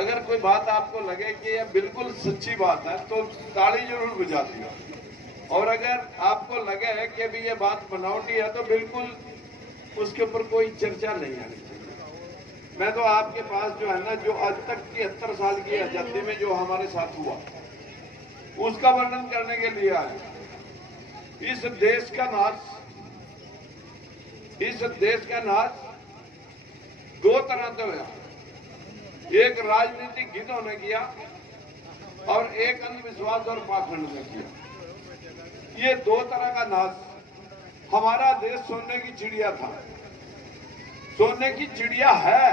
अगर कोई बात आपको लगे कि यह बिल्कुल सच्ची बात है तो ताली जरूर बजा दियो, और अगर आपको लगे कि भी ये बात बनावटी है तो बिल्कुल उसके ऊपर कोई चर्चा नहीं आनी चाहिए। मैं तो आपके पास जो है ना, जो आज तक 73 साल की आजादी में जो हमारे साथ हुआ उसका वर्णन करने के लिए आए। इस देश का नाश दो तरह से हुआ, एक राजनीतिक हितों ने किया और एक अंधविश्वास और पाखंड ने किया। ये दो तरह का नाश। हमारा देश सोने की चिड़िया था, सोने की चिड़िया है,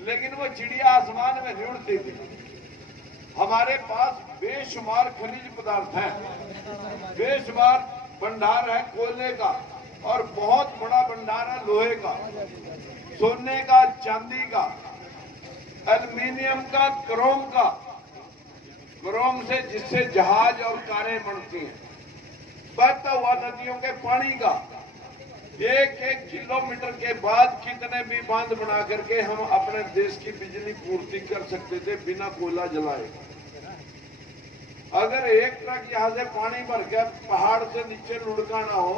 लेकिन वो चिड़िया आसमान में नहीं उड़ती थी। हमारे पास बेशुमार खनिज पदार्थ हैं, बेशुमार भंडार है कोयले का, और बहुत बड़ा भंडार है लोहे का, सोने का, चांदी का, एल्युमिनियम का, क्रोम से जिससे जहाज और कारें बनती हैं, बहता हुआ नदियों के पानी का। एक किलोमीटर के बाद कितने भी बांध बना करके हम अपने देश की बिजली पूर्ति कर सकते थे बिना कोयला जलाए। अगर एक ट्रक यहाँ से पानी भर के पहाड़ से नीचे लुढ़काना हो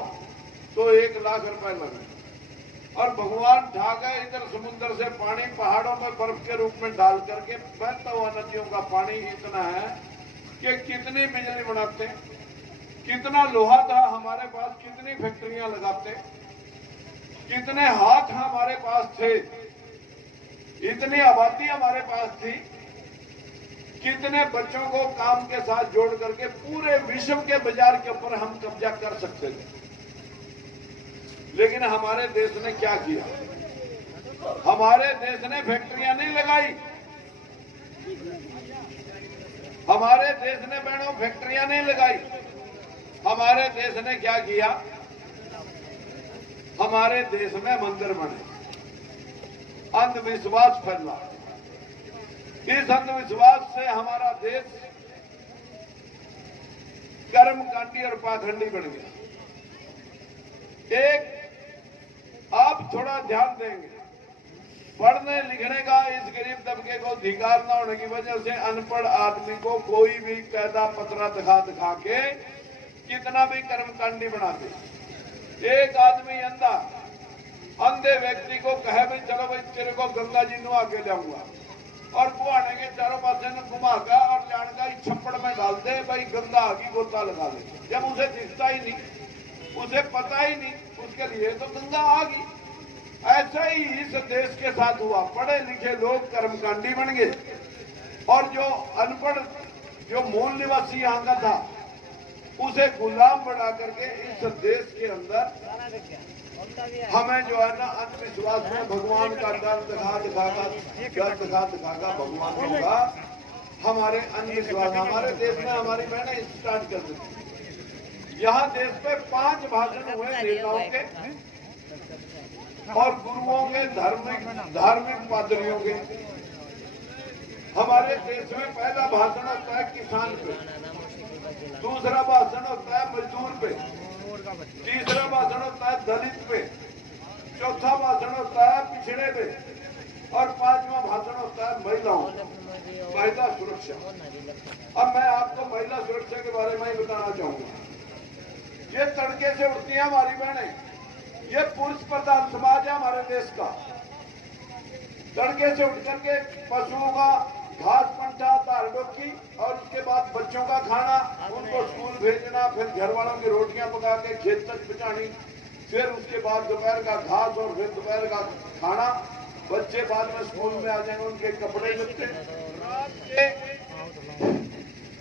तो 1 लाख रुपए लगे, और भगवान ढाका इधर समुद्र से पानी पहाड़ों में बर्फ के रूप में डाल करके बहता हुआ नदियों का पानी इतना है कि कितनी बिजली बनाते, कितना लोहा था हमारे पास, कितनी फैक्ट्रियां लगाते, कितने हाथ हमारे पास थे, इतनी आबादी हमारे पास थी, कितने बच्चों को काम के साथ जोड़ करके पूरे विश्व के बाजार के ऊपर हम कब्जा कर सकते थे। लेकिन हमारे देश ने क्या किया? हमारे देश ने फैक्ट्रियां नहीं लगाई, हमारे देश ने बहनों फैक्ट्रियां नहीं लगाई। हमारे देश ने क्या किया? हमारे देश में मंदिर बने, अंधविश्वास फैला। इस अंधविश्वास से हमारा देश कर्मकांडी और पाखंडी बन गया। एक आप थोड़ा ध्यान देंगे, पढ़ने लिखने का इस गरीब तबके को अधिकार न होने की वजह से अनपढ़ आदमी को कोई भी कायदा पत्रा दिखा के कितना भी कर्मकांडी बना दे। एक आदमी अंधे व्यक्ति को कहे भाई चलो भाई तेरे को गंगा जी नुआ के लाऊंगा, और वो आने के चारों पासे ने घुमाकर और जान का छप्पड़ में डाल दे, भाई गंगा आ गई, गोता लगा ले। जब उसे दिखता ही नहीं, उसे पता ही नहीं, उसके लिए तो गंगा आ गई। ऐसा ही इस देश के साथ हुआ। पढ़े लिखे लोग कर्मकांडी बन गए, और जो अनपढ़, जो मूल निवासी यहाँ का था, उसे गुलाम बना करके इस देश के अंदर हमें जो है ना अंधविश्वास में भगवान का डर दिखा भगवान होगा। हमारे अंधविश्वास हमारे देश में हमारी बहनें स्टार्ट कर देती। यहाँ देश पे 5 भाषण हुए नेताओं के और गुरुओं के, धार्मिक पादरियों के। हमारे देश में पहला भाषण होता है किसान पे, दूसरा भाषण होता है मजदूर पे, तीसरा भाषण होता है दलित पे, चौथा भाषण होता है पिछड़े पे, और 5वां भाषण होता है महिला सुरक्षा। अब मैं आपको महिला सुरक्षा के बारे में ही बताना चाहूंगा। ये तड़के से उठती हैं हमारी बहनें, ये पुरुष प्रधान समाज है हमारे देश का। तड़के से उठ करके पशुओं का घास पंठा, दाल डोकी, और उसके बाद बच्चों का खाना, उनको स्कूल भेजना, फिर घर वालों की रोटियां पका के खेत तक पहुंचानी, फिर उसके बाद दोपहर का घास और फिर दोपहर का खाना। बच्चे बाद में स्कूल में आ जाएंगे, उनके कपड़े लगते।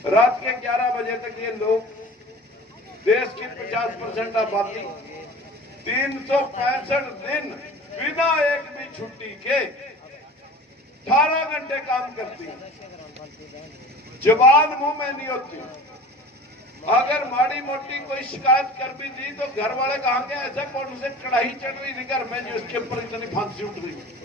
रात के 11 बजे तक ये लोग, देश की 50% आबादी 365 दिन बिना एक भी छुट्टी के 18 घंटे काम करती है। जबान मुंह में नहीं होती। अगर माड़ी मोटी कोई शिकायत कर भी दी तो घर वाले कहेंगे ऐसा कौन से कढ़ाई चढ़ रही थी घर में जो इसके ऊपर इतनी फांसी उठ रही।